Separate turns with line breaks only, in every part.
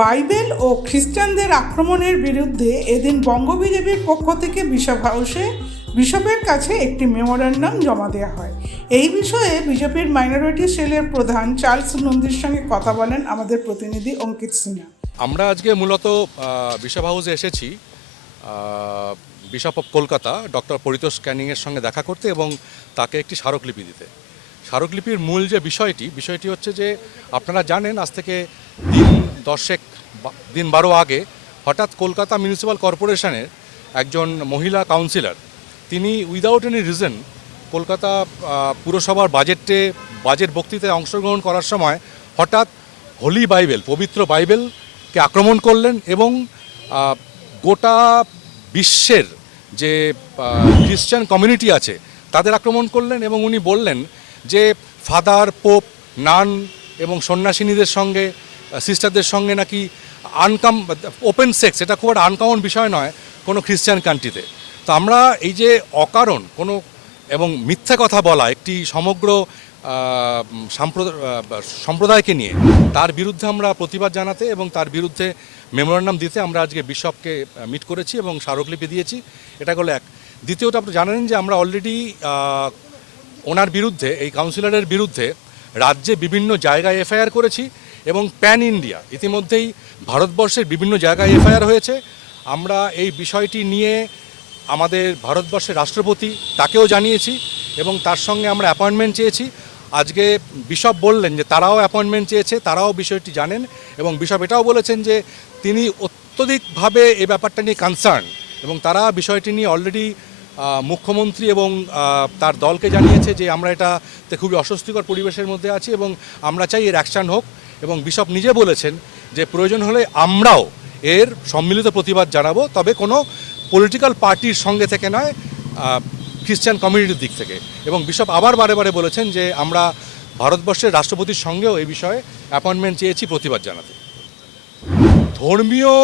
Bible ও খ্রিস্টানদের আক্রমণের বিরুদ্ধে এদিন বঙ্গ বিজেপির পক্ষ থেকে বিশপ হাউসে বিশপের কাছে একটি মেমোরান্ডাম জমা দেওয়া হয়। এই বিষয়ে বিজেপির মাইনরিটি সেলের প্রধান চার্লস নন্দীর সঙ্গে কথা বলেন আমাদের প্রতিনিধি অঙ্কিত সিনহা।
আমরা আজকে মূলত বিশপ হাউসে এসেছি। Bishop of Kolkata, doctor Paritosh ক্যানিংয়ের সঙ্গে দেখা করতে এবং তাকে একটি স্মারকলিপি দিতে। স্মারকলিপির মূল যে বিষয়টি বিষয়টি হচ্ছে যে আপনারা জানেন, আজ থেকে দিন দশেক দিন বারো আগে হঠাৎ কলকাতা মিউনিসিপ্যাল কর্পোরেশনের একজন মহিলা কাউন্সিলর, তিনি উইদাউট এনি রিজন কলকাতা পুরসভার বাজেটে বাজেট বক্তৃতায় অংশগ্রহণ করার সময় হঠাৎ হোলি বাইবেল, পবিত্র বাইবেলকে আক্রমণ করলেন এবং গোটা বিশ্বের যে খ্রিশ্চান কমিউনিটি আছে, তাদের আক্রমণ করলেন এবং উনি বললেন যে ফাদার পোপ নান এবং সন্ন্যাসিনীদের সঙ্গে সিস্টারদের সঙ্গে নাকি আনকাম ওপেন সেক্স এটা খুব একটা আনকমন বিষয় নয় কোনো খ্রিশ্চান কান্ট্রিতে তো। আমরা এই যে অকারণ, কোনো এবং মিথ্যা কথা বলা, একটি সমগ্র সাম্প্রদায় সম্প্রদায়কে নিয়ে, তার বিরুদ্ধে আমরা প্রতিবাদ জানাতে এবং তার বিরুদ্ধে মেমোরান্ডাম দিতে আমরা আজকে বিশপকে মিট করেছি এবং স্মারকলিপি দিয়েছি। এটা হলো এক। দ্বিতীয়ত আপনি জানেন যে আমরা অলরেডি ওনার বিরুদ্ধে, এই কাউন্সিলরের বিরুদ্ধে রাজ্যে বিভিন্ন জায়গায় এফআইআর করেছি। এবং প্যান ইন্ডিয়া ইতিমধ্যেই ভারতবর্ষের বিভিন্ন জায়গায় এফআইআর হয়েছে। আমরা এই বিষয়টি নিয়ে আমাদের ভারতবর্ষের রাষ্ট্রপতি তাকেও জানিয়েছি এবং তার সঙ্গে আমরা অ্যাপয়েন্টমেন্ট চেয়েছি। আজকে বিশপ বললেন যে তারাও অ্যাপয়েন্টমেন্ট চেয়েছে, তারাও বিষয়টি জানেন এবং বিশপ এটাও বলেছেন যে তিনি অত্যধিকভাবে এই ব্যাপারটা নিয়ে কনসার্ন এবং তারা বিষয়টি নিয়ে অলরেডি মুখ্যমন্ত্রী এবং তার দলকে জানিয়েছে যে আমরা এটাতে খুবই অস্বস্তিকর পরিবেশের মধ্যে আছি এবং আমরা চাই এর অ্যাকশান হোক। এবং বিশপ নিজে বলেছেন যে প্রয়োজন হলে আমরাও এর সম্মিলিত প্রতিবাদ জানাব, তবে কোনো পলিটিক্যাল পার্টির সঙ্গে থেকে নয় খ্রিস্টান কমিউনিটির দিক থেকে। এবং বিশপ আবার বারে বারে বলেছেন যে আমরা ভারতবর্ষের রাষ্ট্রপতির সঙ্গেও এই বিষয়ে অ্যাপয়েন্টমেন্ট চেয়েছি প্রতিবাদ জানাতে। ধর্মীয়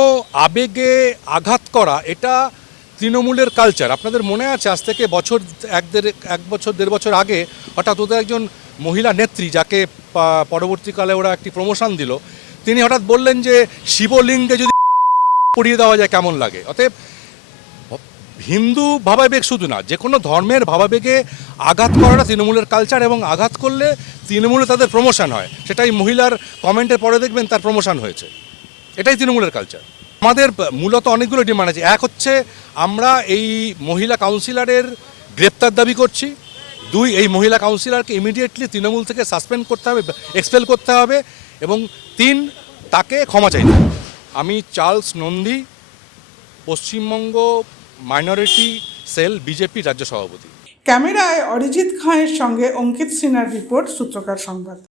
আবেগে আঘাত করা, এটা তৃণমূলের কালচার আপনাদের মনে আছে, আজ থেকে বছর, এক দেড়, এক বছর, দেড় বছর আগে হঠাৎ ওদের একজন মহিলা নেত্রী যাকে পরবর্তীকালে ওরা একটি প্রমোশন দিল, তিনি হঠাৎ বললেন যে, শিবলিঙ্গে যদি পড়িয়ে দেওয়া যায় কেমন লাগে? অতএব, হিন্দু ভাবাবেগ শুধু না, যে কোনো ধর্মের ভাবাবেগে আঘাত করাটা তৃণমূলের কালচার এবং আঘাত করলে তৃণমূলে তাদের প্রমোশন হয়। সেটাই মহিলার কমেন্টের পরে দেখবেন তার প্রমোশন হয়েছে। এটাই তৃণমূলের কালচার আমাদের মূলত অনেকগুলো ডিমান্ড আছে। এক হচ্ছে, আমরা এই মহিলা কাউন্সিলরের গ্রেপ্তার দাবি করছি। দুই, এই মহিলা কাউন্সিলরকে ইমিডিয়েটলি তৃণমূল থেকে সাসপেন্ড করতে হবে এক্সপেল করতে হবে এবং তিন, তাকে ক্ষমা চাইতে আমি Charles Nandi, Paschimbanga minority cell BJP রাজ্য সভাপতি।
ক্যামেরায় অরিজিৎ খাঁয়ের সঙ্গে অঙ্কিত সিনহার রিপোর্ট, সূত্রকার সংবাদ।